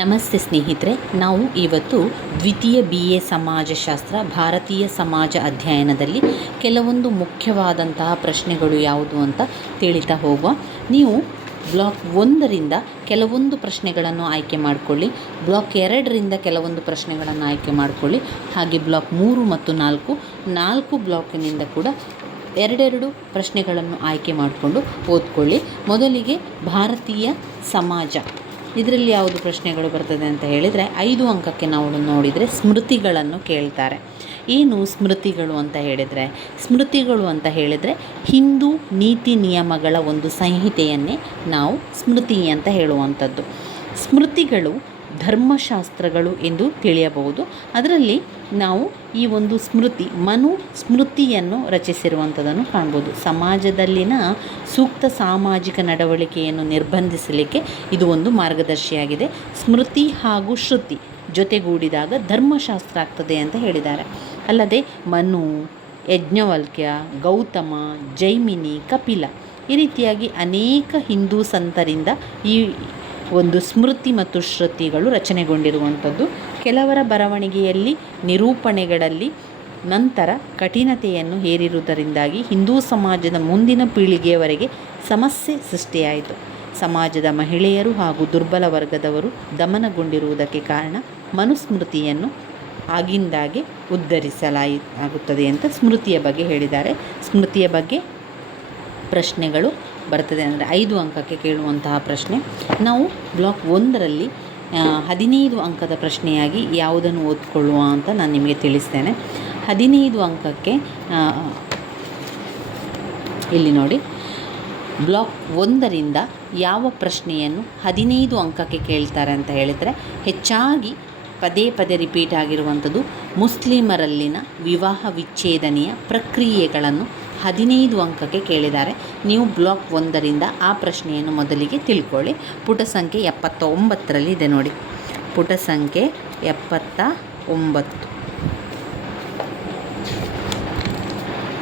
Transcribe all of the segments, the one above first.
ನಮಸ್ತೆ ಸ್ನೇಹಿತರೆ, ನಾವು ಇವತ್ತು ದ್ವಿತೀಯ ಬಿ ಎ ಸಮಾಜಶಾಸ್ತ್ರ, ಭಾರತೀಯ ಸಮಾಜ ಅಧ್ಯಯನದಲ್ಲಿ ಕೆಲವೊಂದು ಮುಖ್ಯವಾದಂತಹ ಪ್ರಶ್ನೆಗಳು ಯಾವುದು ಅಂತ ತಿಳಿತಾ ಹೋಗುವ. ನೀವು ಬ್ಲಾಕ್ ಒಂದರಿಂದ ಕೆಲವೊಂದು ಪ್ರಶ್ನೆಗಳನ್ನು ಆಯ್ಕೆ ಮಾಡಿಕೊಳ್ಳಿ, ಬ್ಲಾಕ್ ಎರಡರಿಂದ ಕೆಲವೊಂದು ಪ್ರಶ್ನೆಗಳನ್ನು ಆಯ್ಕೆ ಮಾಡಿಕೊಳ್ಳಿ, ಹಾಗೆ ಬ್ಲಾಕ್ ಮೂರು ಮತ್ತು ನಾಲ್ಕು ನಾಲ್ಕು ಬ್ಲಾಕಿನಿಂದ ಕೂಡ ಎರಡೆರಡು ಪ್ರಶ್ನೆಗಳನ್ನು ಆಯ್ಕೆ ಮಾಡಿಕೊಂಡು ಓದ್ಕೊಳ್ಳಿ. ಮೊದಲಿಗೆ ಭಾರತೀಯ ಸಮಾಜ. ಇದರಲ್ಲಿ ಯಾವುದು ಪ್ರಶ್ನೆಗಳು ಬರ್ತದೆ ಅಂತ ಹೇಳಿದರೆ ಐದು ಅಂಕಕ್ಕೆ ನಾವು ನೋಡಿದರೆ ಸ್ಮೃತಿಗಳನ್ನು ಕೇಳ್ತಾರೆ. ಏನು ಸ್ಮೃತಿಗಳು ಅಂತ ಹೇಳಿದರೆ? ಸ್ಮೃತಿಗಳು ಅಂತ ಹೇಳಿದರೆ ಹಿಂದೂ ನೀತಿ ನಿಯಮಗಳ ಒಂದು ಸಂಹಿತೆಯನ್ನೇ ನಾವು ಸ್ಮೃತಿ ಅಂತ ಹೇಳುವಂಥದ್ದು. ಸ್ಮೃತಿಗಳು ಧರ್ಮಶಾಸ್ತ್ರಗಳು ಎಂದು ತಿಳಿಯಬಹುದು. ಅದರಲ್ಲಿ ನಾವು ಈ ಒಂದು ಸ್ಮೃತಿ, ಮನು ಸ್ಮೃತಿಯನ್ನು ರಚಿಸಿರುವಂಥದ್ದನ್ನು ಕಾಣ್ಬೋದು. ಸಮಾಜದಲ್ಲಿನ ಸೂಕ್ತ ಸಾಮಾಜಿಕ ನಡವಳಿಕೆಯನ್ನು ನಿರ್ಬಂಧಿಸಲಿಕ್ಕೆ ಇದು ಒಂದು ಮಾರ್ಗದರ್ಶಿಯಾಗಿದೆ. ಸ್ಮೃತಿ ಹಾಗೂ ಶ್ರುತಿ ಜೊತೆಗೂಡಿದಾಗ ಧರ್ಮಶಾಸ್ತ್ರ ಆಗ್ತದೆ ಅಂತ ಹೇಳಿದ್ದಾರೆ. ಅಲ್ಲದೆ ಮನು, ಯಜ್ಞವಲ್ಕ್ಯ, ಗೌತಮ, ಜೈಮಿನಿ, ಕಪಿಲ ಈ ರೀತಿಯಾಗಿ ಅನೇಕ ಹಿಂದೂ ಸಂತರಿಂದ ಈ ಒಂದು ಸ್ಮೃತಿ ಮತ್ತು ಶ್ರುತಿಗಳು ರಚನೆಗೊಂಡಿರುವಂಥದ್ದು. ಕೆಲವರ ಬರವಣಿಗೆಯಲ್ಲಿ ನಿರೂಪಣೆಗಳಲ್ಲಿ ನಂತರ ಕಠಿಣತೆಯನ್ನು ಹೇರಿರುವುದರಿಂದಾಗಿ ಹಿಂದೂ ಸಮಾಜದ ಮುಂದಿನ ಪೀಳಿಗೆಯವರೆಗೆ ಸಮಸ್ಯೆ ಸೃಷ್ಟಿಯಾಯಿತು. ಸಮಾಜದ ಮಹಿಳೆಯರು ಹಾಗೂ ದುರ್ಬಲ ವರ್ಗದವರು ದಮನಗೊಂಡಿರುವುದಕ್ಕೆ ಕಾರಣ ಮನುಸ್ಮೃತಿಯನ್ನು ಆಗಿಂದಾಗೆ ಉದ್ಧರಿಸಲಾಯಿ ಆಗುತ್ತದೆ ಅಂತ ಸ್ಮೃತಿಯ ಬಗ್ಗೆ ಹೇಳಿದ್ದಾರೆ. ಸ್ಮೃತಿಯ ಬಗ್ಗೆ ಪ್ರಶ್ನೆಗಳು ಬರ್ತದೆ. ಅಂದರೆ ಐದು ಅಂಕಕ್ಕೆ ಕೇಳುವಂತಹ ಪ್ರಶ್ನೆ. ನಾವು ಬ್ಲಾಕ್ ಒಂದರಲ್ಲಿ ಹದಿನೈದು ಅಂಕದ ಪ್ರಶ್ನೆಯಾಗಿ ಯಾವುದನ್ನು ಓದ್ಕೊಳ್ಳುವ ಅಂತ ನಾನು ನಿಮಗೆ ತಿಳಿಸ್ತೇನೆ. ಹದಿನೈದು ಅಂಕಕ್ಕೆ ಇಲ್ಲಿ ನೋಡಿ. ಬ್ಲಾಕ್ ಒಂದರಿಂದ ಯಾವ ಪ್ರಶ್ನೆಯನ್ನು ಹದಿನೈದು ಅಂಕಕ್ಕೆ ಕೇಳ್ತಾರೆ ಅಂತ ಹೇಳಿದರೆ, ಹೆಚ್ಚಾಗಿ ಪದೇ ಪದೇ ರಿಪೀಟ್ ಆಗಿರುವಂಥದ್ದು ಮುಸ್ಲಿಮರಲ್ಲಿನ ವಿವಾಹ ವಿಚ್ಛೇದನೆಯ ಪ್ರಕ್ರಿಯೆಗಳನ್ನು ಹದಿನೈದು ಅಂಕಕ್ಕೆ ಕೇಳಿದ್ದಾರೆ. ನೀವು ಬ್ಲಾಕ್ ಒಂದರಿಂದ ಆ ಪ್ರಶ್ನೆಯನ್ನು ಮೊದಲಿಗೆ ತಿಳ್ಕೊಳ್ಳಿ. ಪುಟ ಸಂಖ್ಯೆ ಎಪ್ಪತ್ತ ಒಂಬತ್ತರಲ್ಲಿ ಇದೆ ನೋಡಿ. ಪುಟ ಸಂಖ್ಯೆ ಎಪ್ಪತ್ತ ಒಂಬತ್ತು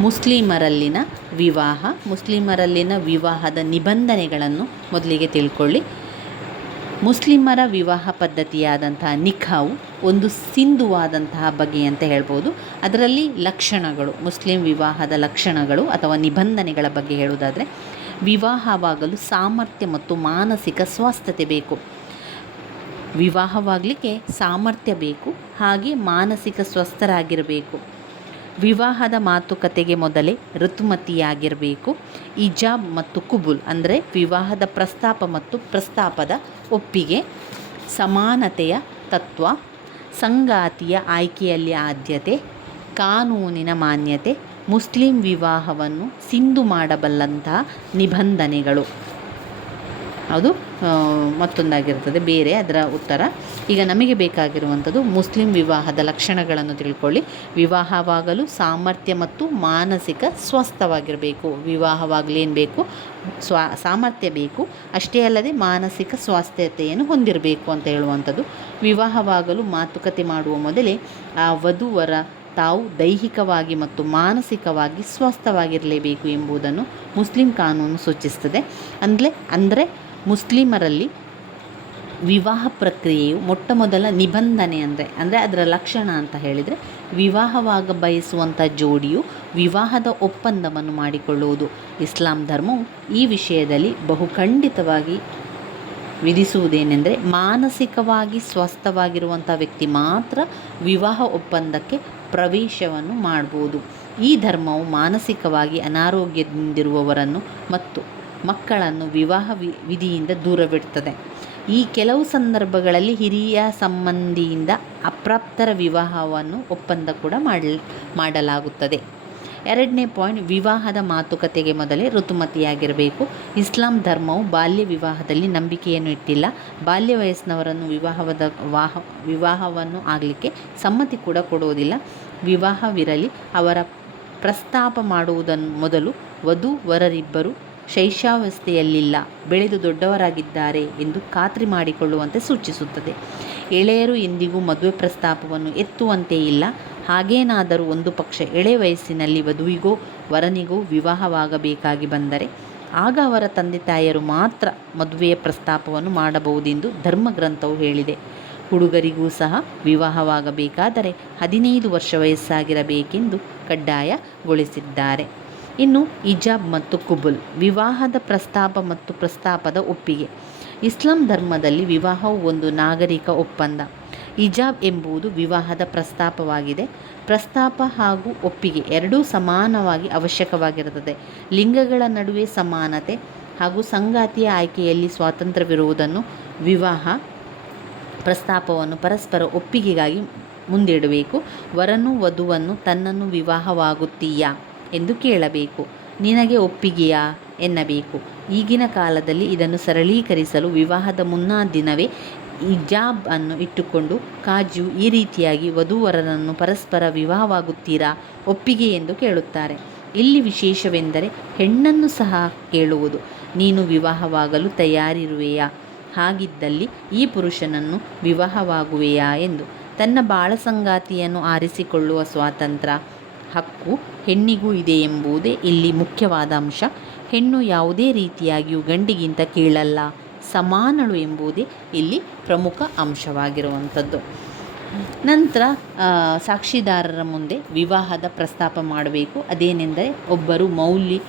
ಮುಸ್ಲಿಮರಲ್ಲಿನ ವಿವಾಹ, ಮುಸ್ಲಿಮರಲ್ಲಿನ ವಿವಾಹದ ನಿಬಂಧನೆಗಳನ್ನು ಮೊದಲಿಗೆ ತಿಳ್ಕೊಳ್ಳಿ. ಮುಸ್ಲಿಮರ ವಿವಾಹ ಪದ್ಧತಿಯಾದಂತಹ ನಿಖಾವು, ಒಂದು ಸಿಂಧುವಾದಂತಹ ಬಗೆ ಅಂತ ಹೇಳ್ಬೋದು. ಅದರಲ್ಲಿ ಲಕ್ಷಣಗಳು, ಮುಸ್ಲಿಂ ವಿವಾಹದ ಲಕ್ಷಣಗಳು ಅಥವಾ ನಿಬಂಧನೆಗಳ ಬಗ್ಗೆ ಹೇಳುವುದಾದರೆ, ವಿವಾಹವಾಗಲು ಸಾಮರ್ಥ್ಯ ಮತ್ತು ಮಾನಸಿಕ ಸ್ವಾಸ್ಥ್ಯತೆ ಬೇಕು. ವಿವಾಹವಾಗಲಿಕ್ಕೆ ಸಾಮರ್ಥ್ಯ ಬೇಕು, ಹಾಗೆ ಮಾನಸಿಕ ಸ್ವಸ್ಥರಾಗಿರಬೇಕು. ವಿವಾಹದ ಮಾತುಕತೆಗೆ ಮೊದಲೇ ಋತುಮತಿಯಾಗಿರಬೇಕು. ಇಜಾಬ್ ಮತ್ತು ಕುಬುಲ್ ಅಂದರೆ ವಿವಾಹದ ಪ್ರಸ್ತಾಪ ಮತ್ತು ಪ್ರಸ್ತಾಪದ ಒಪ್ಪಿಗೆ. ಸಮಾನತೆಯ ತತ್ವ. ಸಂಗಾತಿಯ ಆಯ್ಕೆಯಲ್ಲಿ ಆದ್ಯತೆ. ಕಾನೂನಿನ ಮಾನ್ಯತೆ. ಮುಸ್ಲಿಂ ವಿವಾಹವನ್ನು ಸಿಂಧು ಮಾಡಬಲ್ಲಂತಹ ನಿಬಂಧನೆಗಳು. ಅದು ಮತ್ತೊಂದಾಗಿರ್ತದೆ. ಬೇರೆ ಅದರ ಉತ್ತರ. ಈಗ ನಮಗೆ ಬೇಕಾಗಿರುವಂಥದ್ದು ಮುಸ್ಲಿಂ ವಿವಾಹದ ಲಕ್ಷಣಗಳನ್ನು ತಿಳ್ಕೊಳ್ಳಿ. ವಿವಾಹವಾಗಲು ಸಾಮರ್ಥ್ಯ ಮತ್ತು ಮಾನಸಿಕ ಸ್ವಸ್ಥವಾಗಿರಬೇಕು ವಿವಾಹವಾಗಲಿ ಏನು ಬೇಕು? ಸ್ವ, ಸಾಮರ್ಥ್ಯ ಬೇಕು. ಅಷ್ಟೇ ಅಲ್ಲದೆ ಮಾನಸಿಕ ಸ್ವಾಸ್ಥ್ಯತೆಯನ್ನು ಹೊಂದಿರಬೇಕು ಅಂತ ಹೇಳುವಂಥದ್ದು. ವಿವಾಹವಾಗಲು ಮಾತುಕತೆ ಮಾಡುವ ಮೊದಲೇ ಆ ವಧುವರ ತಾವು ದೈಹಿಕವಾಗಿ ಮತ್ತು ಮಾನಸಿಕವಾಗಿ ಸ್ವಸ್ಥವಾಗಿರಲೇಬೇಕು ಎಂಬುದನ್ನು ಮುಸ್ಲಿಂ ಕಾನೂನು ಸೂಚಿಸ್ತದೆ. ಅಂದರೆ ಅಂದರೆ ಮುಸ್ಲಿಮರಲ್ಲಿ ವಿವಾಹ ಪ್ರಕ್ರಿಯೆಯು ಮೊಟ್ಟ ಮೊದಲ ನಿಬಂಧನೆ ಅಂದರೆ ಅಂದರೆ ಅದರ ಲಕ್ಷಣ ಅಂತ ಹೇಳಿದರೆ, ವಿವಾಹವಾಗ ಬಯಸುವಂಥ ಜೋಡಿಯು ವಿವಾಹದ ಒಪ್ಪಂದವನ್ನು ಮಾಡಿಕೊಳ್ಳುವುದು. ಇಸ್ಲಾಂ ಧರ್ಮವು ಈ ವಿಷಯದಲ್ಲಿ ಬಹುಖಂಡಿತವಾಗಿ ವಿಧಿಸುವುದೇನೆಂದರೆ, ಮಾನಸಿಕವಾಗಿ ಸ್ವಸ್ಥವಾಗಿರುವಂಥ ವ್ಯಕ್ತಿ ಮಾತ್ರ ವಿವಾಹ ಒಪ್ಪಂದಕ್ಕೆ ಪ್ರವೇಶವನ್ನು ಮಾಡ್ಬೋದು. ಈ ಧರ್ಮವು ಮಾನಸಿಕವಾಗಿ ಅನಾರೋಗ್ಯದಿಂದಿರುವವರನ್ನು ಮತ್ತು ಮಕ್ಕಳನ್ನು ವಿವಾಹ ವಿಧಿಯಿಂದ ದೂರವಿಡ್ತದೆ. ಈ ಕೆಲವು ಸಂದರ್ಭಗಳಲ್ಲಿ ಹಿರಿಯ ಸಂಬಂಧಿಯಿಂದ ಅಪ್ರಾಪ್ತರ ವಿವಾಹವನ್ನು ಒಪ್ಪಂದ ಕೂಡ ಮಾಡಲ್, ಮಾಡಲಾಗುತ್ತದೆ. ಎರಡನೇ ಪಾಯಿಂಟ್, ವಿವಾಹದ ಮಾತುಕತೆಗೆ ಮೊದಲೇ ಋತುಮತಿಯಾಗಿರಬೇಕು. ಇಸ್ಲಾಂ ಧರ್ಮವು ಬಾಲ್ಯ ವಿವಾಹದಲ್ಲಿ ನಂಬಿಕೆಯನ್ನು ಇಟ್ಟಿಲ್ಲ. ಬಾಲ್ಯ ವಯಸ್ಸಿನವರನ್ನು ವಿವಾಹದ, ವಾಹ, ವಿವಾಹವನ್ನು ಆಗಲಿಕ್ಕೆ ಸಮ್ಮತಿ ಕೂಡ ಕೊಡುವುದಿಲ್ಲ. ವಿವಾಹವಿರಲಿ, ಅವರ ಪ್ರಸ್ತಾಪ ಮಾಡುವುದನ್ನು ಮೊದಲು ವಧು ವರರಿಬ್ಬರು ಶೈಶಾವಸ್ಥೆಯಲ್ಲಿಲ್ಲ. ಬೆಳೆದು ದೊಡ್ಡವರಾಗಿದ್ದಾರೆ ಎಂದು ಖಾತ್ರಿ ಮಾಡಿಕೊಳ್ಳುವಂತೆ ಸೂಚಿಸುತ್ತದೆ. ಎಳೆಯರು ಎಂದಿಗೂ ಮದುವೆ ಪ್ರಸ್ತಾಪವನ್ನು ಎತ್ತುವಂತೆ ಇಲ್ಲ. ಹಾಗೇನಾದರೂ ಒಂದು ಪಕ್ಷ ಎಳೆ ವಯಸ್ಸಿನಲ್ಲಿ ವಧುವಿಗೋ, ವರನಿಗೋ ವಿವಾಹವಾಗಬೇಕಾಗಿ ಬಂದರೆ, ಆಗ ಅವರ ತಂದೆ ತಾಯಿಯರು ಮಾತ್ರ ಮದುವೆಯ ಪ್ರಸ್ತಾಪವನ್ನು ಮಾಡಬಹುದೆಂದು ಧರ್ಮಗ್ರಂಥವು ಹೇಳಿದೆ. ಹುಡುಗರಿಗೂ ಸಹ ವಿವಾಹವಾಗಬೇಕಾದರೆ ಹದಿನೈದು ವರ್ಷ ವಯಸ್ಸಾಗಿರಬೇಕೆಂದು ಕಡ್ಡಾಯಗೊಳಿಸಿದ್ದಾರೆ. ಇನ್ನು ಇಜಾಬ್ ಮತ್ತು ಕುಬುಲ್, ವಿವಾಹದ ಪ್ರಸ್ತಾಪ ಮತ್ತು ಪ್ರಸ್ತಾಪದ ಒಪ್ಪಿಗೆ. ಇಸ್ಲಾಂ ಧರ್ಮದಲ್ಲಿ ವಿವಾಹವು ಒಂದು ನಾಗರಿಕ ಒಪ್ಪಂದ. ಇಜಾಬ್ ಎಂಬುದು ವಿವಾಹದ ಪ್ರಸ್ತಾಪವಾಗಿದೆ. ಪ್ರಸ್ತಾಪ ಹಾಗೂ ಒಪ್ಪಿಗೆ ಎರಡೂ ಸಮಾನವಾಗಿ ಅವಶ್ಯಕವಾಗಿರುತ್ತದೆ. ಲಿಂಗಗಳ ನಡುವೆ ಸಮಾನತೆ ಹಾಗೂ ಸಂಗಾತಿಯ ಆಯ್ಕೆಯಲ್ಲಿ ಸ್ವಾತಂತ್ರ್ಯವಿರುವುದನ್ನು ವಿವಾಹ ಪ್ರಸ್ತಾಪವನ್ನು ಪರಸ್ಪರ ಒಪ್ಪಿಗೆಗಾಗಿ ಮುಂದಿಡಬೇಕು. ವರನು ವಧುವನ್ನು ತನ್ನನ್ನು ವಿವಾಹವಾಗುತ್ತೀಯಾ? ಎಂದು ಕೇಳಬೇಕು. ನಿನಗೆ ಒಪ್ಪಿಗೆಯಾ? ಎನ್ನಬೇಕು. ಈಗಿನ ಕಾಲದಲ್ಲಿ ಇದನ್ನು ಸರಳೀಕರಿಸಲು ವಿವಾಹದ ಮುನ್ನಾ ದಿನವೇ ಇಜಾಬ್ ಅನ್ನು ಇಟ್ಟುಕೊಂಡು ಕಾಜು ಈ ರೀತಿಯಾಗಿ ವಧುವರನನ್ನು ಪರಸ್ಪರ ವಿವಾಹವಾಗುತ್ತೀರಾ? ಒಪ್ಪಿಗೆ ಎಂದು ಕೇಳುತ್ತಾರೆ. ಇಲ್ಲಿ ವಿಶೇಷವೆಂದರೆ ಹೆಣ್ಣನ್ನು ಸಹ ಕೇಳುವುದು. ನೀನು ವಿವಾಹವಾಗಲು ತಯಾರಿರುವೆಯಾ? ಹಾಗಿದ್ದಲ್ಲಿ ಈ ಪುರುಷನನ್ನು ವಿವಾಹವಾಗುವೆಯಾ ಎಂದು. ತನ್ನ ಬಾಳ ಸಂಗಾತಿಯನ್ನು ಆರಿಸಿಕೊಳ್ಳುವ ಸ್ವಾತಂತ್ರ್ಯ. ಹಕ್ಕು ಹೆಣ್ಣಿಗೂ ಇದೆ ಎಂಬುದೇ ಇಲ್ಲಿ ಮುಖ್ಯವಾದ ಅಂಶ. ಹೆಣ್ಣು ಯಾವುದೇ ರೀತಿಯಾಗಿಯೂ ಗಂಡಿಗಿಂತ ಕೀಳಲ್ಲ, ಸಮಾನಳು ಎಂಬುದೇ ಇಲ್ಲಿ ಪ್ರಮುಖ ಅಂಶವಾಗಿರುವಂಥದ್ದು. ನಂತರ ಸಾಕ್ಷಿದಾರರ ಮುಂದೆ ವಿವಾಹದ ಪ್ರಸ್ತಾಪ ಮಾಡಬೇಕು. ಅದೇನೆಂದರೆ ಒಬ್ಬರು ಮೌಲ್ವಿ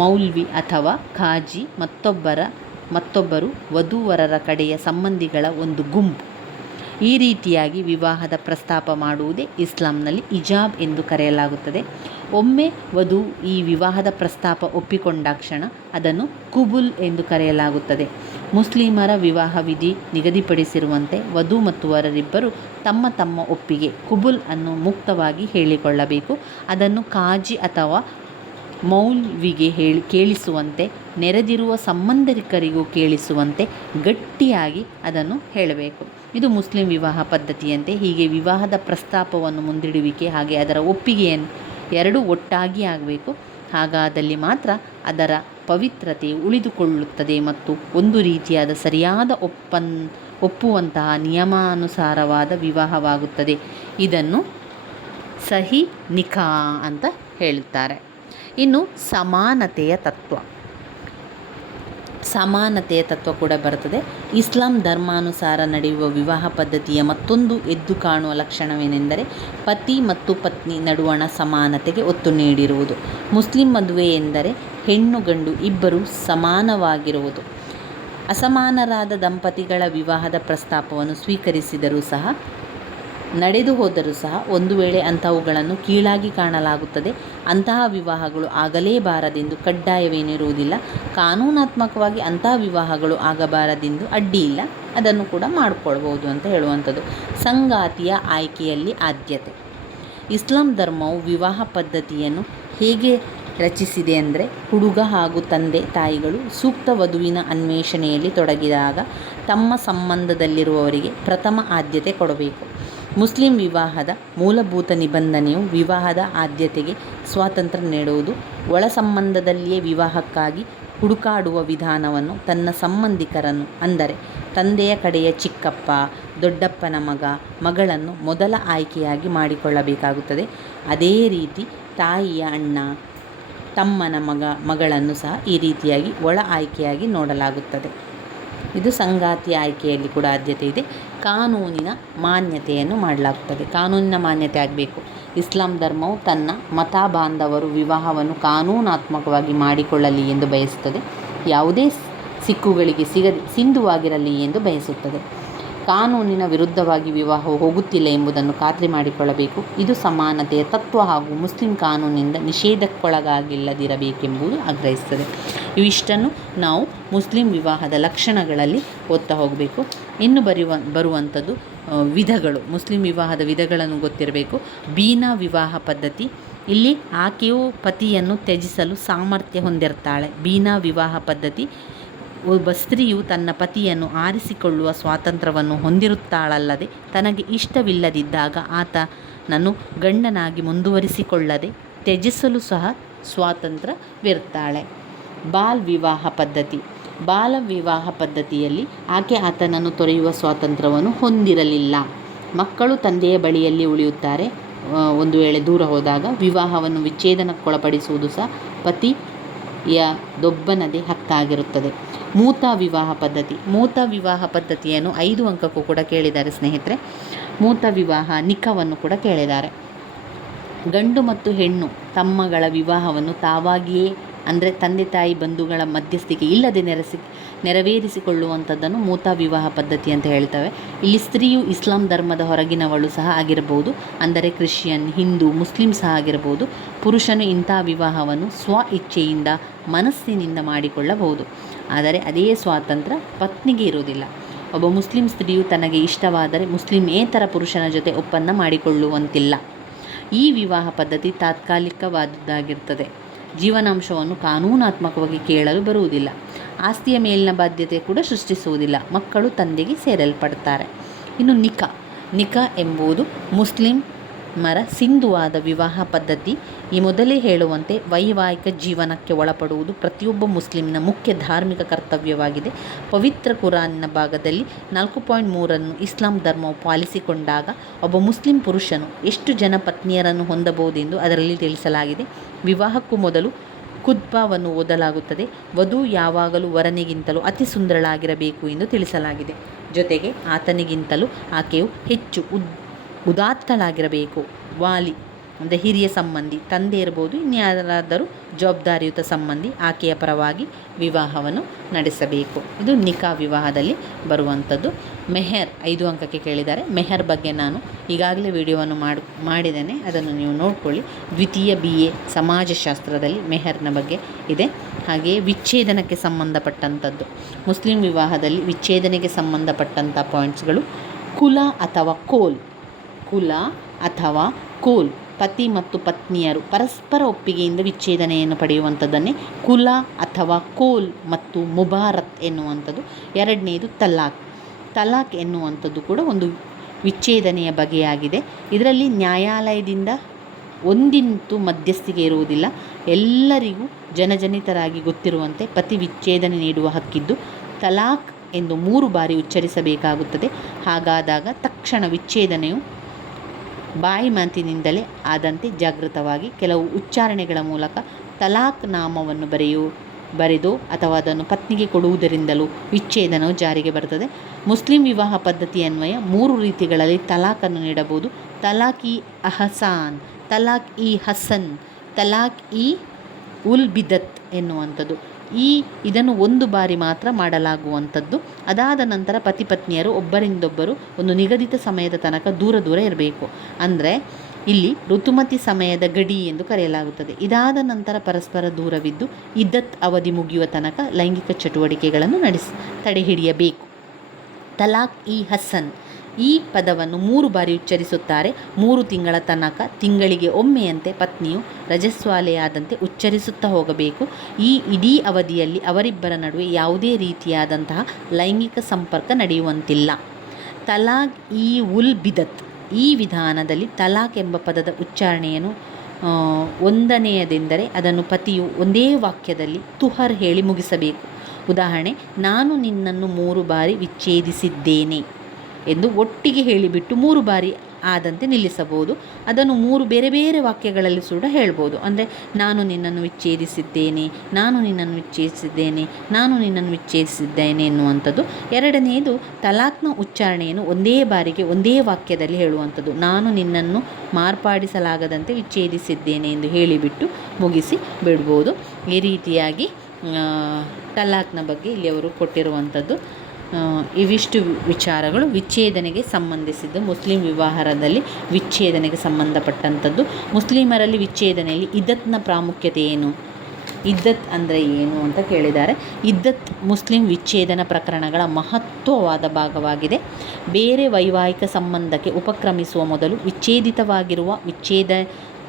ಮೌಲ್ವಿ ಅಥವಾ ಖಾಜಿ, ಮತ್ತೊಬ್ಬರ, ಮತ್ತೊಬ್ಬರು ವಧುವರರ ಕಡೆಯ ಸಂಬಂಧಿಗಳ ಒಂದು ಗುಂಪು. ಈ ರೀತಿಯಾಗಿ ವಿವಾಹದ ಪ್ರಸ್ತಾಪ ಮಾಡುವುದೇ ಇಸ್ಲಾಂನಲ್ಲಿ ಇಜಾಬ್ ಎಂದು ಕರೆಯಲಾಗುತ್ತದೆ. ಒಮ್ಮೆ ವಧು ಈ ವಿವಾಹದ ಪ್ರಸ್ತಾಪ ಒಪ್ಪಿಕೊಂಡಾಕ್ಷಣ ಅದನ್ನು ಕುಬುಲ್ ಎಂದು ಕರೆಯಲಾಗುತ್ತದೆ. ಮುಸ್ಲಿಮರ ವಿವಾಹ ವಿಧಿ ನಿಗದಿಪಡಿಸಿರುವಂತೆ ವಧು ಮತ್ತು ವರರಿಬ್ಬರು ತಮ್ಮ ತಮ್ಮ ಒಪ್ಪಿಗೆ ಕುಬುಲ್ ಅನ್ನು ಮುಕ್ತವಾಗಿ ಹೇಳಿಕೊಳ್ಳಬೇಕು. ಅದನ್ನು ಕಾಜಿ ಅಥವಾ ಮೌಲ್ವಿಗೆ ಹೇಳಿ ಕೇಳಿಸುವಂತೆ, ನೆರೆದಿರುವ ಸಂಬಂಧಿಕರಿಗೂ ಕೇಳಿಸುವಂತೆ ಗಟ್ಟಿಯಾಗಿ ಅದನ್ನು ಹೇಳಬೇಕು. ಇದು ಮುಸ್ಲಿಂ ವಿವಾಹ ಪದ್ಧತಿಯಂತೆ ಹೀಗೆ ವಿವಾಹದ ಪ್ರಸ್ತಾಪವನ್ನು ಮುಂದಿಡುವಿಕೆ ಹಾಗೆ ಅದರ ಒಪ್ಪಿಗೆಯನ್ನು ಎರಡೂ ಒಟ್ಟಾಗಿ ಆಗಬೇಕು. ಹಾಗಾದಲ್ಲಿ ಮಾತ್ರ ಅದರ ಪವಿತ್ರತೆ ಉಳಿದುಕೊಳ್ಳುತ್ತದೆ ಮತ್ತು ಒಂದು ರೀತಿಯಾದ ಸರಿಯಾದ ಒಪ್ಪನ್, ಒಪ್ಪುವಂತಹ ನಿಯಮಾನುಸಾರವಾದ ವಿವಾಹವಾಗುತ್ತದೆ. ಇದನ್ನು ಸಹಿ ನಿಖಾ ಅಂತ ಹೇಳುತ್ತಾರೆ. ಇನ್ನು ಸಮಾನತೆಯ ತತ್ವ. ಸಮಾನತೆಯ ತತ್ವ ಕೂಡ ಬರ್ತದೆ. ಇಸ್ಲಾಂ ಧರ್ಮಾನುಸಾರ ನಡೆಯುವ ವಿವಾಹ ಪದ್ಧತಿಯ ಮತ್ತೊಂದು ಎದ್ದು ಕಾಣುವ ಲಕ್ಷಣವೇನೆಂದರೆ ಪತಿ ಮತ್ತು ಪತ್ನಿ ನಡುವಣ ಸಮಾನತೆಗೆ ಒತ್ತು ನೀಡಿರುವುದು. ಮುಸ್ಲಿಂ ಮದುವೆ ಎಂದರೆ ಹೆಣ್ಣು ಗಂಡು ಇಬ್ಬರು ಸಮಾನವಾಗಿರುವುದು. ಅಸಮಾನರಾದ ದಂಪತಿಗಳ ವಿವಾಹದ ಪ್ರಸ್ತಾಪವನ್ನು ಸ್ವೀಕರಿಸಿದರೂ ಸಹ ನಡೆದು ಹೋದರೂ ಸಹ ಒಂದು ವೇಳೆ ಅಂಥವುಗಳನ್ನು ಕೀಳಾಗಿ ಕಾಣಲಾಗುತ್ತದೆ. ಅಂತಹ ವಿವಾಹಗಳು ಆಗಲೇಬಾರದೆಂದು ಕಡ್ಡಾಯವೇನಿರುವುದಿಲ್ಲ. ಕಾನೂನಾತ್ಮಕವಾಗಿ ಅಂತಹ ವಿವಾಹಗಳು ಆಗಬಾರದೆಂದು ಅಡ್ಡಿ ಇಲ್ಲ ಅದನ್ನು ಕೂಡ ಮಾಡಿಕೊಳ್ಬೋದು ಅಂತ ಹೇಳುವಂಥದ್ದು. ಸಂಗಾತಿಯ ಆಯ್ಕೆಯಲ್ಲಿ ಆದ್ಯತೆ. ಇಸ್ಲಾಂ ಧರ್ಮವು ವಿವಾಹ ಪದ್ಧತಿಯನ್ನು ಹೇಗೆ ರಚಿಸಿದೆ ಅಂದರೆ, ಹುಡುಗ ಹಾಗೂ ತಂದೆ ತಾಯಿಗಳು ಸೂಕ್ತ ವಧುವಿನ ಅನ್ವೇಷಣೆಯಲ್ಲಿ ತೊಡಗಿದಾಗ ತಮ್ಮ ಸಂಬಂಧದಲ್ಲಿರುವವರಿಗೆ ಪ್ರಥಮ ಆದ್ಯತೆ ಕೊಡಬೇಕು. ಮುಸ್ಲಿಂ ವಿವಾಹದ ಮೂಲಭೂತ ನಿಬಂಧನೆಯು ವಿವಾಹದ ಆದ್ಯತೆಗೆ ಸ್ವಾತಂತ್ರ್ಯ ನೀಡುವುದು, ಒಳ ಸಂಬಂಧದಲ್ಲಿಯೇ ವಿವಾಹಕ್ಕಾಗಿ ಹುಡುಕಾಡುವ ವಿಧಾನವನ್ನು ತನ್ನ ಸಂಬಂಧಿಕರನ್ನು, ಅಂದರೆ ತಂದೆಯ ಕಡೆಯ ಚಿಕ್ಕಪ್ಪ, ದೊಡ್ಡಪ್ಪನ ಮಗ, ಮಗಳನ್ನು ಮೊದಲ ಆಯ್ಕೆಯಾಗಿ ಮಾಡಿಕೊಳ್ಳಬೇಕಾಗುತ್ತದೆ. ಅದೇ ರೀತಿ ತಾಯಿಯ ಅಣ್ಣ, ತಮ್ಮನ ಮಗ, ಮಗಳನ್ನು ಸಹ ಈ ರೀತಿಯಾಗಿ ಒಳ ಆಯ್ಕೆಯಾಗಿ ನೋಡಲಾಗುತ್ತದೆ. ಇದು ಸಂಗಾತಿ ಆಯ್ಕೆಯಲ್ಲಿ ಕೂಡ ಆದ್ಯತೆ ಇದೆ. ಕಾನೂನಿನ ಮಾನ್ಯತೆಯನ್ನು ಮಾಡಲಾಗುತ್ತದೆ. ಕಾನೂನಿನ ಮಾನ್ಯತೆ ಆಗಬೇಕು. ಇಸ್ಲಾಂ ಧರ್ಮವು ತನ್ನ ಮತ ಬಾಂಧವರು ವಿವಾಹವನ್ನು ಕಾನೂನಾತ್ಮಕವಾಗಿ ಮಾಡಿಕೊಳ್ಳಲಿ ಎಂದು ಬಯಸುತ್ತದೆ. ಯಾವುದೇ ಸಿಕ್ಕುಗಳಿಗೆ ಸಿಗದೆ ಸಿಂಧುವಾಗಿರಲಿ ಎಂದು ಬಯಸುತ್ತದೆ. ಕಾನೂನಿನ ವಿರುದ್ಧವಾಗಿ ವಿವಾಹವು ಹೋಗುತ್ತಿಲ್ಲ ಎಂಬುದನ್ನು ಖಾತ್ರಿ ಮಾಡಿಕೊಳ್ಳಬೇಕು. ಇದು ಸಮಾನತೆಯ ತತ್ವ ಹಾಗೂ ಮುಸ್ಲಿಂ ಕಾನೂನಿನಿಂದ ನಿಷೇಧಕ್ಕೊಳಗಾಗಿಲ್ಲದಿರಬೇಕೆಂಬುದು ಆಗ್ರಹಿಸುತ್ತದೆ. ಇವಿಷ್ಟನ್ನು ನಾವು ಮುಸ್ಲಿಂ ವಿವಾಹದ ಲಕ್ಷಣಗಳಲ್ಲಿ ಓದ್ತಾ ಹೋಗಬೇಕು. ಇನ್ನು ಬರೆಯುವ ಬರುವಂಥದ್ದು ವಿಧಗಳು. ಮುಸ್ಲಿಂ ವಿವಾಹದ ವಿಧಗಳನ್ನು ಗೊತ್ತಿರಬೇಕು. ಬೀನಾ ವಿವಾಹ ಪದ್ಧತಿ. ಇಲ್ಲಿ ಆಕೆಯು ಪತಿಯನ್ನು ತ್ಯಜಿಸಲು ಸಾಮರ್ಥ್ಯ ಹೊಂದಿರ್ತಾಳೆ. ಬೀನಾ ವಿವಾಹ ಪದ್ಧತಿ. ಒಬ್ಬ ಸ್ತ್ರೀಯು ತನ್ನ ಪತಿಯನ್ನು ಆರಿಸಿಕೊಳ್ಳುವ ಸ್ವಾತಂತ್ರ್ಯವನ್ನು ಹೊಂದಿರುತ್ತಾಳಲ್ಲದೆ ತನಗೆ ಇಷ್ಟವಿಲ್ಲದಿದ್ದಾಗ ಆತನನ್ನು ಗಂಡನಾಗಿ ಮುಂದುವರಿಸಿಕೊಳ್ಳದೆ ತ್ಯಜಿಸಲು ಸಹ ಸ್ವಾತಂತ್ರ್ಯವಿರ್ತಾಳೆ ಬಾಲ್ ವಿವಾಹ ಪದ್ಧತಿ. ಬಾಲ ವಿವಾಹ ಪದ್ಧತಿಯಲ್ಲಿ ಆಕೆ ಆತನನ್ನು ತೊರೆಯುವ ಸ್ವಾತಂತ್ರ್ಯವನ್ನು ಹೊಂದಿರಲಿಲ್ಲ. ಮಕ್ಕಳು ತಂದೆಯ ಬಳಿಯಲ್ಲಿ ಉಳಿಯುತ್ತಾರೆ. ಒಂದು ವೇಳೆ ದೂರ ಹೋದಾಗ ವಿವಾಹವನ್ನು ವಿಚ್ಛೇದನಕ್ಕೊಳಪಡಿಸುವುದು ಸಹ ಪತಿ ದೊಬ್ಬನದೇ ಹಕ್ಕಾಗಿರುತ್ತದೆ ಮೂತ ವಿವಾಹ ಪದ್ಧತಿ. ಮೂತ ವಿವಾಹ ಪದ್ಧತಿಯನ್ನು ಐದು ಅಂಕಕ್ಕೂ ಕೂಡ ಕೇಳಿದ್ದಾರೆ ಸ್ನೇಹಿತರೆ. ಮೂತ ವಿವಾಹ ನಿಖವನ್ನು ಕೂಡ ಕೇಳಿದ್ದಾರೆ. ಗಂಡು ಮತ್ತು ಹೆಣ್ಣು ತಮ್ಮಗಳ ವಿವಾಹವನ್ನು ತಾವಾಗಿಯೇ ಅಂದರೆ ತಂದೆ ತಾಯಿ ಬಂಧುಗಳ ಮಧ್ಯಸ್ಥಿಕೆ ಇಲ್ಲದೆ ನೆರೆಸಿ ನೆರವೇರಿಸಿಕೊಳ್ಳುವಂಥದ್ದನ್ನು ಮೂತ ವಿವಾಹ ಪದ್ಧತಿ ಅಂತ ಹೇಳ್ತವೆ. ಇಲ್ಲಿ ಸ್ತ್ರೀಯು ಇಸ್ಲಾಂ ಧರ್ಮದ ಹೊರಗಿನವಳು ಸಹ ಆಗಿರಬಹುದು. ಅಂದರೆ ಕ್ರಿಶ್ಚಿಯನ್, ಹಿಂದೂ, ಮುಸ್ಲಿಂ ಸಹ ಆಗಿರಬಹುದು. ಪುರುಷನು ಇಂಥ ವಿವಾಹವನ್ನು ಸ್ವ ಇಚ್ಛೆಯಿಂದ ಮನಸ್ಸಿನಿಂದ ಮಾಡಿಕೊಳ್ಳಬಹುದು. ಆದರೆ ಅದೇ ಸ್ವಾತಂತ್ರ್ಯ ಪತ್ನಿಗೆ ಇರುವುದಿಲ್ಲ. ಒಬ್ಬ ಮುಸ್ಲಿಂ ಸ್ತ್ರೀಯು ತನಗೆ ಇಷ್ಟವಾದರೆ ಮುಸ್ಲಿಮೇತರ ಪುರುಷನ ಜೊತೆ ಒಪ್ಪಂದ ಮಾಡಿಕೊಳ್ಳುವಂತಿಲ್ಲ. ಈ ವಿವಾಹ ಪದ್ಧತಿ ತಾತ್ಕಾಲಿಕವಾದುದಾಗಿರ್ತದೆ ಜೀವನಾಂಶವನ್ನು ಕಾನೂನಾತ್ಮಕವಾಗಿ ಕೇಳಲು ಬರುವುದಿಲ್ಲ. ಆಸ್ತಿಯ ಮೇಲಿನ ಬಾಧ್ಯತೆ ಕೂಡ ಸೃಷ್ಟಿಸುವುದಿಲ್ಲ. ಮಕ್ಕಳು ತಂದೆಗೆ ಸೇರಲ್ಪಡ್ತಾರೆ. ಇನ್ನು ನಿಖಾ ನಿಖಾ ಎಂಬುದು ಮುಸ್ಲಿಮರ ಸಿಂಧುವಾದ ವಿವಾಹ ಪದ್ಧತಿ ಈ ಮೊದಲೇ ಹೇಳುವಂತೆ ವೈವಾಹಿಕ ಜೀವನಕ್ಕೆ ಒಳಪಡುವುದು ಪ್ರತಿಯೊಬ್ಬ ಮುಸ್ಲಿಮಿನ ಮುಖ್ಯ ಧಾರ್ಮಿಕ ಕರ್ತವ್ಯವಾಗಿದೆ. ಪವಿತ್ರ ಕುರಾನಿನ ಭಾಗದಲ್ಲಿ ನಾಲ್ಕು ಪಾಯಿಂಟ್ ಮೂರನ್ನು ಇಸ್ಲಾಂ ಧರ್ಮವು ಪಾಲಿಸಿಕೊಂಡಾಗ ಒಬ್ಬ ಮುಸ್ಲಿಂ ಪುರುಷನು ಎಷ್ಟು ಜನ ಪತ್ನಿಯರನ್ನು ಹೊಂದಬಹುದೆಂದು ಅದರಲ್ಲಿ ತಿಳಿಸಲಾಗಿದೆ. ವಿವಾಹಕ್ಕೂ ಮೊದಲು ಖುದ್ಬಾವನ್ನು ಓದಲಾಗುತ್ತದೆ. ವಧು ಯಾವಾಗಲೂ ವರನಿಗಿಂತಲೂ ಅತಿ ಸುಂದರಳಾಗಿರಬೇಕು ಎಂದು ತಿಳಿಸಲಾಗಿದೆ. ಜೊತೆಗೆ ಆತನಿಗಿಂತಲೂ ಆಕೆಯು ಹೆಚ್ಚು ಉದ್, ಉದಾತ್ತಳಾಗಿರಬೇಕು. ವಾಲಿ ಅಂದರೆ ಹಿರಿಯ ಸಂಬಂಧಿ, ತಂದೆ ಇರ್ಬೋದು, ಇನ್ಯಾರಾದರೂ ಜವಾಬ್ದಾರಿಯುತ ಸಂಬಂಧಿ, ಆಕೆಯ ಪರವಾಗಿ ವಿವಾಹವನ್ನು ನಡೆಸಬೇಕು. ಇದು ನಿಖಾ ವಿವಾಹದಲ್ಲಿ ಬರುವಂಥದ್ದು. ಮೆಹರ್ ಐದು ಅಂಕಕ್ಕೆ ಕೇಳಿದ್ದಾರೆ. ಮೆಹರ್ ಬಗ್ಗೆ ನಾನು ಈಗಾಗಲೇ ವಿಡಿಯೋವನ್ನು ಮಾಡಿ, ಮಾಡಿದ್ದೇನೆ. ಅದನ್ನು ನೀವು ನೋಡ್ಕೊಳ್ಳಿ. ದ್ವಿತೀಯ ಬಿ ಎ ಸಮಾಜಶಾಸ್ತ್ರದಲ್ಲಿ ಮೆಹರ್ನ ಬಗ್ಗೆ ಇದೆ. ಹಾಗೆಯೇ ವಿಚ್ಛೇದನಕ್ಕೆ ಸಂಬಂಧಪಟ್ಟಂಥದ್ದು. ಮುಸ್ಲಿಂ ವಿವಾಹದಲ್ಲಿ ವಿಚ್ಛೇದನೆಗೆ ಸಂಬಂಧಪಟ್ಟಂಥ ಪಾಯಿಂಟ್ಸ್ಗಳು ಕುಲ ಅಥವಾ ಕೋಲ್. ಕುಲ ಅಥವಾ ಕೋಲ್. ಪತಿ ಮತ್ತು ಪತ್ನಿಯರು ಪರಸ್ಪರ ಒಪ್ಪಿಗೆಯಿಂದ ವಿಚ್ಛೇದನೆಯನ್ನು ಪಡೆಯುವಂಥದ್ದನ್ನೇ ಕುಲ ಅಥವಾ ಕೋಲ್ ಮತ್ತು ಮುಬಾರತ್ ಎನ್ನುವಂಥದ್ದು. ಎರಡನೇದು ತಲಾಖ್. ತಲಾಕ್ ಎನ್ನುವಂಥದ್ದು ಕೂಡ ಒಂದು ವಿಚ್ಛೇದನೆಯ ಬಗೆಯಾಗಿದೆ. ಇದರಲ್ಲಿ ನ್ಯಾಯಾಲಯದಿಂದ ಒಂದಿಂತು ಮಧ್ಯಸ್ಥಿಕೆ ಇರುವುದಿಲ್ಲ. ಎಲ್ಲರಿಗೂ ಜನಜನಿತರಾಗಿ ಗೊತ್ತಿರುವಂತೆ ಪತಿ ವಿಚ್ಛೇದನೆ ನೀಡುವ ಹಕ್ಕಿದ್ದು ತಲಾಕ್ ಎಂದು ಮೂರು ಬಾರಿ ಉಚ್ಚರಿಸಬೇಕಾಗುತ್ತದೆ. ಹಾಗಾದಾಗ ತಕ್ಷಣ ವಿಚ್ಛೇದನೆಯು ಬಾಯಿ ಮಾತಿನಿಂದಲೇ ಆದಂತೆ ಜಾಗೃತವಾಗಿ ಕೆಲವು ಉಚ್ಚಾರಣೆಗಳ ಮೂಲಕ ತಲಾಕ್ ನಾಮವನ್ನು ಬರೆಯು, ಬರೆದು ಅಥವಾ ಅದನ್ನು ಪತ್ನಿಗೆ ಕೊಡುವುದರಿಂದಲೂ ವಿಚ್ಛೇದನವು ಜಾರಿಗೆ ಬರುತ್ತದೆ ಮುಸ್ಲಿಂ ವಿವಾಹ ಪದ್ಧತಿ ಅನ್ವಯ ಮೂರು ರೀತಿಗಳಲ್ಲಿ ತಲಾಖನ್ನು ನೀಡಬಹುದು. ತಲಾಖ್ ಇ ಅಹಸಾನ್ ತಲಾಕ್ ಇ ಹಸನ್ ತಲಾಕ್ ಇ ಉಲ್ ಬಿದತ್ ಎನ್ನುವಂಥದ್ದು. ಈ ಇದನ್ನು ಒಂದು ಬಾರಿ ಮಾತ್ರ ಮಾಡಲಾಗುವಂಥದ್ದು. ಅದಾದ ನಂತರ ಪತಿ ಪತ್ನಿಯರು ಒಬ್ಬರಿಂದೊಬ್ಬರು ಒಂದು ನಿಗದಿತ ಸಮಯದ ತನಕ ದೂರ ದೂರ ಇರಬೇಕು. ಅಂದರೆ ಇಲ್ಲಿ ಋತುಮತಿ ಸಮಯದ ಗಡಿ ಎಂದು ಕರೆಯಲಾಗುತ್ತದೆ. ಇದಾದ ನಂತರ ಪರಸ್ಪರ ದೂರವಿದ್ದು ಇದ್ದತ್ ಅವಧಿ ಮುಗಿಯುವ ತನಕ ಲೈಂಗಿಕ ಚಟುವಟಿಕೆಗಳನ್ನು ನಡೆಸಿ ತಡೆಹಿಡಿಯಬೇಕು. ತಲಾಕ್ ಇ ಹಸನ್ ಈ ಪದವನ್ನು ಮೂರು ಬಾರಿ ಉಚ್ಚರಿಸುತ್ತಾರೆ. ಮೂರು ತಿಂಗಳ ತನಕ, ತಿಂಗಳಿಗೆ ಒಮ್ಮೆಯಂತೆ ಪತ್ನಿಯು ರಜಸ್ವಾಲೆಯಾದಂತೆ ಉಚ್ಚರಿಸುತ್ತಾ ಹೋಗಬೇಕು. ಈ ಇಡೀ ಅವಧಿಯಲ್ಲಿ ಅವರಿಬ್ಬರ ನಡುವೆ ಯಾವುದೇ ರೀತಿಯಾದಂತಹ ಲೈಂಗಿಕ ಸಂಪರ್ಕ ನಡೆಯುವಂತಿಲ್ಲ. ತಲಾಕ್ ಇ ಉಲ್ ಬಿದತ್. ಈ ವಿಧಾನದಲ್ಲಿ ತಲಾಕ್ ಎಂಬ ಪದದ ಉಚ್ಚಾರಣೆಯನ್ನು ಒಂದನೆಯದೆಂದರೆ ಅದನ್ನು ಪತಿಯು ಒಂದೇ ವಾಕ್ಯದಲ್ಲಿ ತುಹರ್ ಹೇಳಿ ಮುಗಿಸಬೇಕು. ಉದಾಹರಣೆ, ನಾನು ನಿನ್ನನ್ನು ಮೂರು ಬಾರಿ ವಿಚ್ಛೇದಿಸಿದ್ದೇನೆ. ಎಂದು ಒಟ್ಟಿಗೆ ಹೇಳಿಬಿಟ್ಟು ಮೂರು ಬಾರಿ ಆದಂತೆ ನಿಲ್ಲಿಸಬಹುದು. ಅದನ್ನು ಮೂರು ಬೇರೆ ಬೇರೆ ವಾಕ್ಯಗಳಲ್ಲಿ ಕೂಡ ಹೇಳ್ಬೋದು. ಅಂದರೆ, ನಾನು ನಿನ್ನನ್ನು ವಿಚ್ಛೇದಿಸಿದ್ದೇನೆ, ನಾನು ನಿನ್ನನ್ನು ವಿಚ್ಛೇದಿಸಿದ್ದೇನೆ, ನಾನು ನಿನ್ನನ್ನು ವಿಚ್ಛೇದಿಸಿದ್ದೇನೆ ಎನ್ನುವಂಥದ್ದು. ಎರಡನೆಯದು, ತಲಾಕ್ನ ಉಚ್ಚಾರಣೆಯನ್ನು ಒಂದೇ ಬಾರಿಗೆ, ಒಂದೇ ವಾಕ್ಯದಲ್ಲಿ ಹೇಳುವಂಥದ್ದು. ನಾನು ನಿನ್ನನ್ನು ಮಾರ್ಪಾಡಿಸಲಾಗದಂತೆ ವಿಚ್ಛೇದಿಸಿದ್ದೇನೆ ಎಂದು ಹೇಳಿಬಿಟ್ಟು ಮುಗಿಸಿ ಬಿಡ್ಬೋದು. ಈ ರೀತಿಯಾಗಿ ತಲಾಕ್ನ ಬಗ್ಗೆ ಇಲ್ಲಿ ಅವರು ಕೊಟ್ಟಿರುವಂಥದ್ದು. ಇವಿಷ್ಟು ವಿಚಾರಗಳು ವಿಚ್ಛೇದನೆಗೆ ಸಂಬಂಧಿಸಿದ್ದು. ಮುಸ್ಲಿಂ ವಿವಾಹದಲ್ಲಿ ವಿಚ್ಛೇದನೆಗೆ ಸಂಬಂಧಪಟ್ಟಂಥದ್ದು. ಮುಸ್ಲಿಮರಲ್ಲಿ ವಿಚ್ಛೇದನೆಯಲ್ಲಿ ಇದತ್ನ ಪ್ರಾಮುಖ್ಯತೆ ಏನು? ಇದ್ದತ್ ಅಂದರೆ ಏನು ಅಂತ ಕೇಳಿದ್ದಾರೆ. ಇದ್ದತ್ ಮುಸ್ಲಿಂ ವಿಚ್ಛೇದನ ಪ್ರಕರಣಗಳ ಮಹತ್ವವಾದ ಭಾಗವಾಗಿದೆ. ಬೇರೆ ವೈವಾಹಿಕ ಸಂಬಂಧಕ್ಕೆ ಉಪಕ್ರಮಿಸುವ ಮೊದಲು ವಿಚ್ಛೇದಿತವಾಗಿರುವ ವಿಚ್ಛೇದ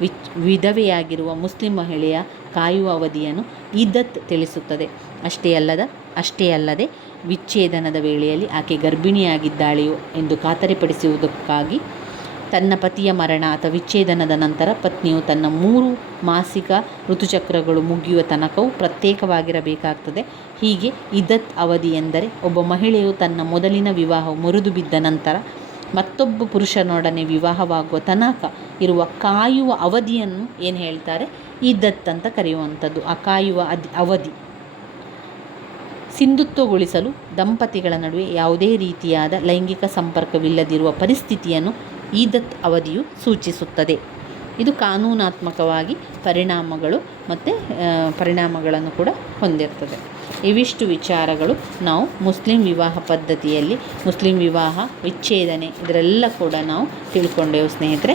ವಿಚ್ ವಿಧವೆಯಾಗಿರುವ ಮುಸ್ಲಿಂ ಮಹಿಳೆಯ ಕಾಯುವ ಅವಧಿಯನ್ನು ಇದ್ದತ್ ತಿಳಿಸುತ್ತದೆ. ಅಷ್ಟೇ ಅಲ್ಲದ, ಅಷ್ಟೇ ಅಲ್ಲದೆ ವಿಚ್ಛೇದನದ ವೇಳೆಯಲ್ಲಿ ಆಕೆ ಗರ್ಭಿಣಿಯಾಗಿದ್ದಾಳೆಯೋ ಎಂದು ಖಾತರಿಪಡಿಸುವುದಕ್ಕಾಗಿ ತನ್ನ ಪತಿಯ ಮರಣ ಅಥವಾ ವಿಚ್ಛೇದನದ ನಂತರ ಪತ್ನಿಯು ತನ್ನ ಮೂರು ಮಾಸಿಕ ಋತುಚಕ್ರಗಳು ಮುಗಿಯುವ ತನಕವೂ ಪ್ರತ್ಯೇಕವಾಗಿರಬೇಕಾಗ್ತದೆ. ಹೀಗೆ ಇದತ್ ಅವಧಿ ಎಂದರೆ ಒಬ್ಬ ಮಹಿಳೆಯು ತನ್ನ ಮೊದಲಿನ ವಿವಾಹವು ಮುರಿದು ಬಿದ್ದ ನಂತರ ಮತ್ತೊಬ್ಬ ಪುರುಷನೊಡನೆ ವಿವಾಹವಾಗುವ ತನಕ ಇರುವ ಕಾಯುವ ಅವಧಿಯನ್ನು ಏನು ಹೇಳ್ತಾರೆ? ಇದತ್ ಅಂತ ಕರೆಯುವಂಥದ್ದು. ಆ ಕಾಯುವ ಅದಿ, ಅವಧಿ. ಸಿಂಧುತ್ವಗೊಳಿಸಲು ದಂಪತಿಗಳ ನಡುವೆ ಯಾವುದೇ ರೀತಿಯಾದ ಲೈಂಗಿಕ ಸಂಪರ್ಕವಿಲ್ಲದಿರುವ ಪರಿಸ್ಥಿತಿಯನ್ನು ಈದತ್ ಅವಧಿಯು ಸೂಚಿಸುತ್ತದೆ. ಇದು ಕಾನೂನಾತ್ಮಕವಾಗಿ ಪರಿಣಾಮಗಳು ಮತ್ತು ಪರಿಣಾಮಗಳನ್ನು ಕೂಡ ಹೊಂದಿರ್ತದೆ. ಇವಿಷ್ಟು ವಿಚಾರಗಳು ನಾವು ಮುಸ್ಲಿಂ ವಿವಾಹ ಪದ್ಧತಿಯಲ್ಲಿ, ಮುಸ್ಲಿಂ ವಿವಾಹ ವಿಚ್ಛೇದನೆ ಇದರೆಲ್ಲ ಕೂಡ ನಾವು ತಿಳ್ಕೊಂಡೆವು ಸ್ನೇಹಿತರೆ.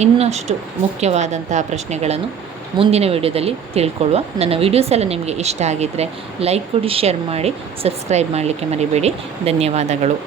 ಇನ್ನಷ್ಟು ಮುಖ್ಯವಾದಂತಹ ಪ್ರಶ್ನೆಗಳನ್ನು ಮುಂದಿನ ವಿಡಿಯೋದಲ್ಲಿ ತಿಳ್ಕೊಳ್ಳುವ ನನ್ನ ವಿಡಿಯೋಸ್ ಎಲ್ಲ ನಿಮಗೆ ಇಷ್ಟ ಆಗಿದ್ದರೆ ಲೈಕ್ ಕೊಡಿ ಶೇರ್ ಮಾಡಿ ಸಬ್ಸ್ಕ್ರೈಬ್ ಮಾಡಲಿಕ್ಕೆ ಮರಿಬೇಡಿ. ಧನ್ಯವಾದಗಳು.